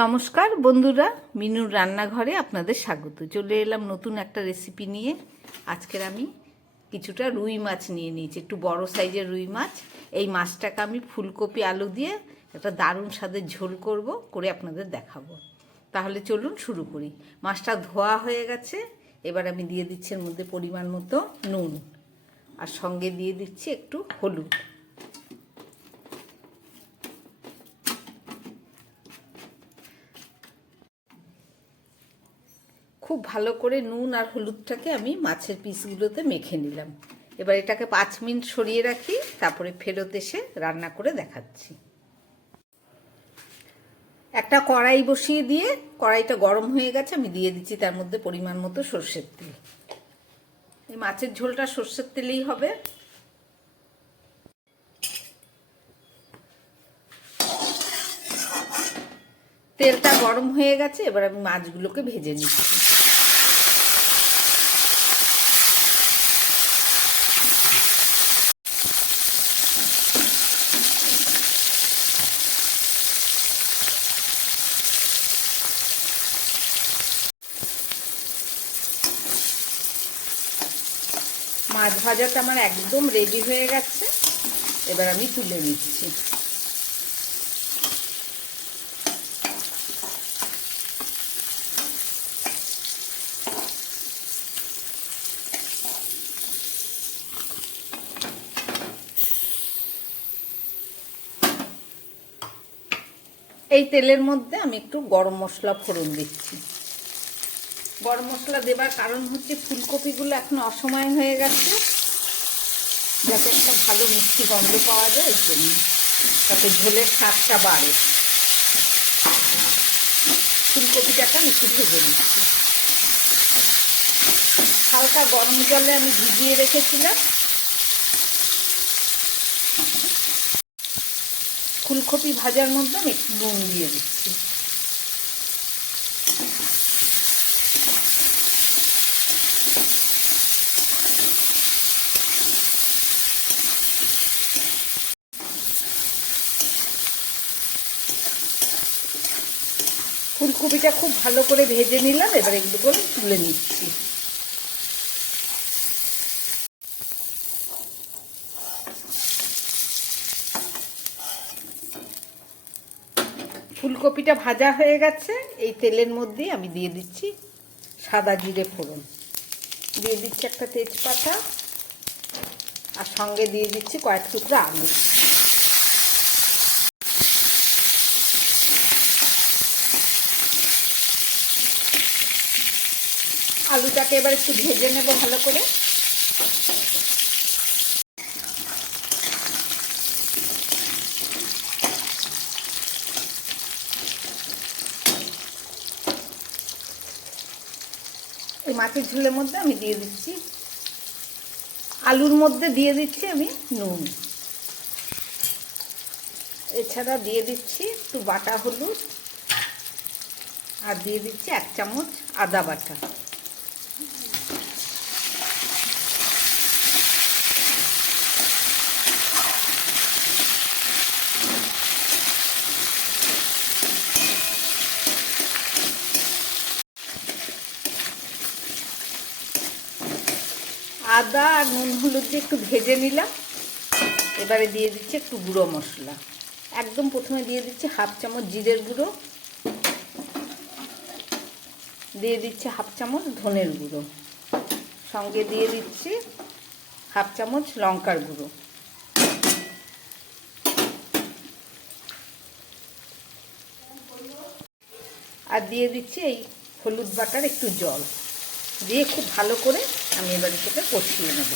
নমস্কার বন্ধুরা, মিনুর রান্নাঘরে আপনাদের স্বাগত। চলে এলাম নতুন একটা রেসিপি নিয়ে। আজকের আমি কিছুটা রুই মাছ নিয়ে নিয়েছি, একটু বড় সাইজের রুই মাছ। এই মাছটাকে আমি ফুলকপি আলু দিয়ে একটা দারুণ স্বাদের ঝোল করে আপনাদের দেখাবো। তাহলে চলুন শুরু করি। মাছটা ধোয়া হয়ে গেছে। এবার আমি দিয়ে দিচ্ছি এর মধ্যে পরিমাণ মতো নুন, আর সঙ্গে দিয়ে দিচ্ছি একটু হলুদ। খুব ভালো করে নুন আর হলুদটাকে আমি মাছের পিসগুলোতে মেখে নিলাম। এবার এটাকে 5 মিনিট সরিয়ে রাখি, তারপরে ফেরত এসে রান্না করে দেখাচ্ছি। একটা কড়াই বসিয়ে দিয়ে কড়াইটা গরম হয়ে গেছে, আমি দিয়ে দিচ্ছি তার মধ্যে পরিমাণ মতো সর্ষের তেল। এই মাছের ঝোলটা সর্ষের তেলেই হবে। তেলটা গরম হয়ে গেছে, এবার আমি মাছগুলোকে ভেজে নিচ্ছি। মাছ ভাজাটা আমার একদম রেডি হয়ে গেছে। এবার আমি তুলে নিচ্ছি। এই তেলের মধ্যে আমি একটু গরম মশলা ফোড়ন দিচ্ছি। গরম মশলা দেবার কারণ হচ্ছে ফুলকপিগুলো এখন অসময় হয়ে গেছে, যাতে একটা ভালো মিষ্টি গন্ধ পাওয়া যায়, এই জন্য, তাতে ঝোলের স্বাদটা বাড়ে। ফুলকপিটাকে আমি একটু ভেজে নিচ্ছি। হালকা গরম জলে আমি ভিজিয়ে রেখেছিলাম। ফুলকপি ভাজার মধ্যে আমি একটু নুন দিয়ে দিচ্ছি। ফুলকপিটা খুব ভালো করে ভেজে নিলাম। এবার এগুলো করে তুলে নিচ্ছি। ফুলকপিটা ভাজা হয়ে গেছে। এই তেলের মধ্যে আমি দিয়ে দিচ্ছি সাদা জিরে ফোড়ন, দিয়ে দিচ্ছি একটা তেজপাতা, আর সঙ্গে দিয়ে দিচ্ছি কয়েক টুকরা আলু। আলুটাকে এবার একটু ভেজে নেব ভালো করে। এই মাছের ঝোলের মধ্যে আমি দিয়ে দিচ্ছি, আলুর মধ্যে দিয়ে দিচ্ছি আমি নুন। এছাড়া দিয়ে দিচ্ছি একটু বাটা হলুদ, আর দিয়ে দিচ্ছি 1 চামচ আদা বাটা। আদা আর নুন হলুদ দিয়ে একটু ভেজে নিলাম। এবারে দিয়ে দিচ্ছি একটু গুঁড়ো মশলা। একদম প্রথমে দিয়ে দিচ্ছি 1/2 চামচ জিরের গুঁড়ো, দিয়ে দিচ্ছি 1/2 চামচ ধনের গুঁড়ো, সঙ্গে দিয়ে দিচ্ছি 1/2 চামচ লঙ্কার গুঁড়ো, আর দিয়ে দিচ্ছি এই হলুদ বাটার একটু জল দিয়ে খুব ভালো করে আমি এবার এটাকে কষিয়ে নেব।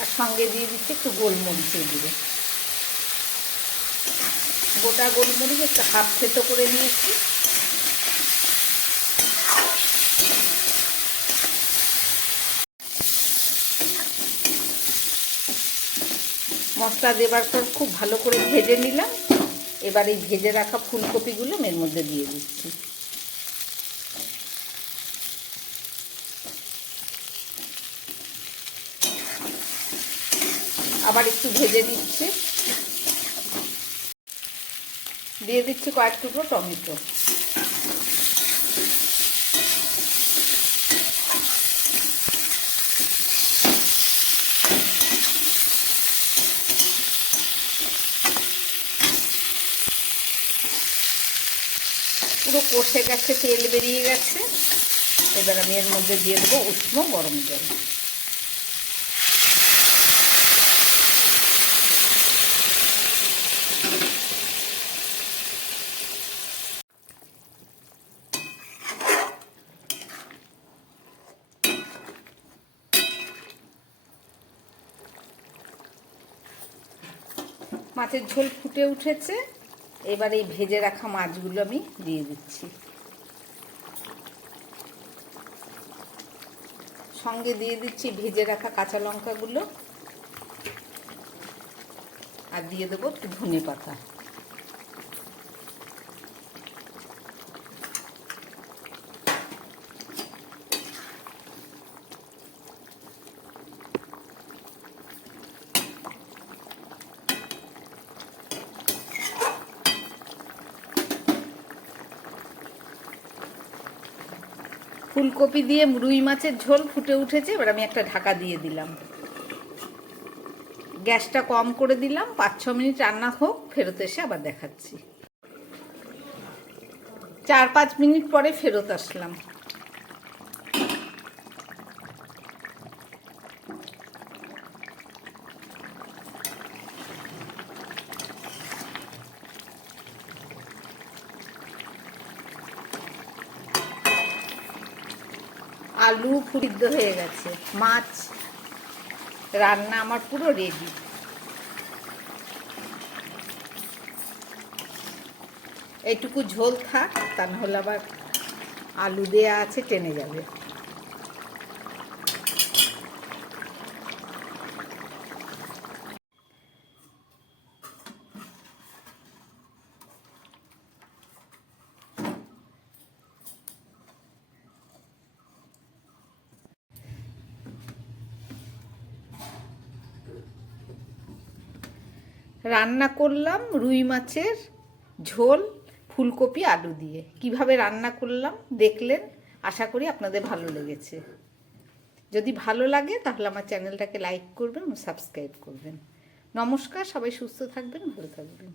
আর সঙ্গে দিয়ে দিচ্ছি একটু গোলমরিচের গুঁড়ো। গোটা গোলমরিচ একটু হাফ থেতো করে নিয়েছি। মশলা দেবার পর খুব ভালো করে ভেজে নিলাম। এবার এই ভেজে রাখা ফুলকপিগুলো এর মধ্যে দিয়ে দিচ্ছি। আবার একটু ভেজে নিচ্ছি। দিয়ে দিচ্ছি কয়েক টুকরো টমেটো। পুরো কষে গেছে, তেল বেরিয়ে গেছে। এবার আমি এর মধ্যে দিয়ে দেবো উষ্ণ গরম জল। মাছের ঝোল ফুটে উঠেছে। এবার এই ভেজে রাখা মাছগুলো আমি দিয়ে দিচ্ছি। সঙ্গে দিয়ে দিচ্ছি ভেজে রাখা কাঁচা লঙ্কাগুলো, আর দিয়ে দেবো একটু ধনে পাতা। ফুলকপি দিয়ে রুই মাছের ঝোল ফুটে উঠেছে। এবার আমি একটা ঢাকা দিয়ে দিলাম। গ্যাসটা কম করে দিলাম। 5-6 মিনিট রান্না হোক, ফেরত এসে আবার দেখাচ্ছি। 4-5 মিনিট পরে ফেরত আসলাম। আলু সিদ্ধ হয়ে গেছে, মাছ রান্না আমার পুরো রেডি। এইটুকু ঝোল থাক, তা নাহলে আবার আলু দেয়া আছে, টেনে যাবে। রান্না করলাম রুই মাছের ঝোল ফুলকপি আলু দিয়ে। কিভাবে রান্না করলাম দেখলেন। আশা করি আপনাদের ভালো লেগেছে। যদি ভালো লাগে তাহলে আমার চ্যানেলটাকে লাইক করবেন ও সাবস্ক্রাইব করবেন। নমস্কার, সবাই সুস্থ থাকবেন, ভালো থাকবেন।